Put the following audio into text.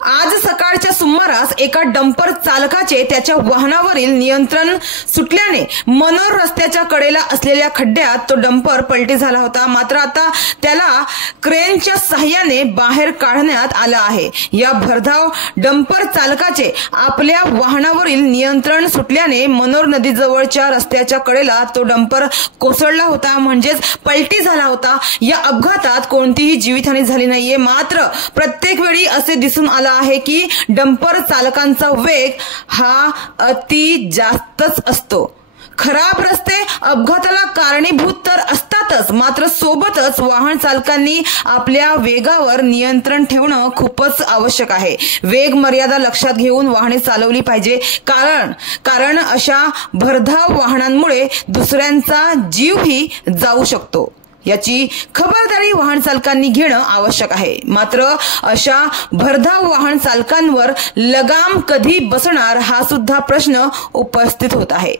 आज सकाळच्या सुमारास एका डंपर चालकाचे त्याच्या वाहनावरील नियंत्रण सुटल्याने मनोर रस्त्याच्या कडेला असलेल्या खड्ड्यात तो डंपर पलटी झाला होता। मात्र आता त्याला क्रेनच्या सहाय्याने बाहेर काढण्यात आलं आहे। या भरधाव डंपर चालकाचे आपल्या वाहनावरील नियंत्रण सुटल्याने मनोर नदीजवळच्या रस्त्याच्या कडेला तो डंपर कोसळला होता, म्हणजेच पलटी झाला होता। या अपघातात कोणतीही जीवितहानी झाली नाहीये। मात्र प्रत्येक वेळी असे दिसून आलं आहे की डंपर चालकांचा वेग हा अति जास्तच असतो। खराब रस्ते अपघाताला कारणीभूत तर असतातच, मात्र सोबतच वाहन चालकांनी आपल्या वेगावर नियंत्रण ठेवणं खूपच आवश्यक आहे। वेग मर्यादा लक्षात घेऊन वाहने चालवली पाहिजे, कारण अशा भरधाव वाहनांमुळे दुसऱ्यांचा जीवही जाऊ शकतो। याची खबरदारी वाहन चालकांनी घेणं आवश्यक आहे। मात्र अशा भरधाव वाहन चालकांवर लगाम कधी बसणार हा सुद्धा प्रश्न उपस्थित होत आहे।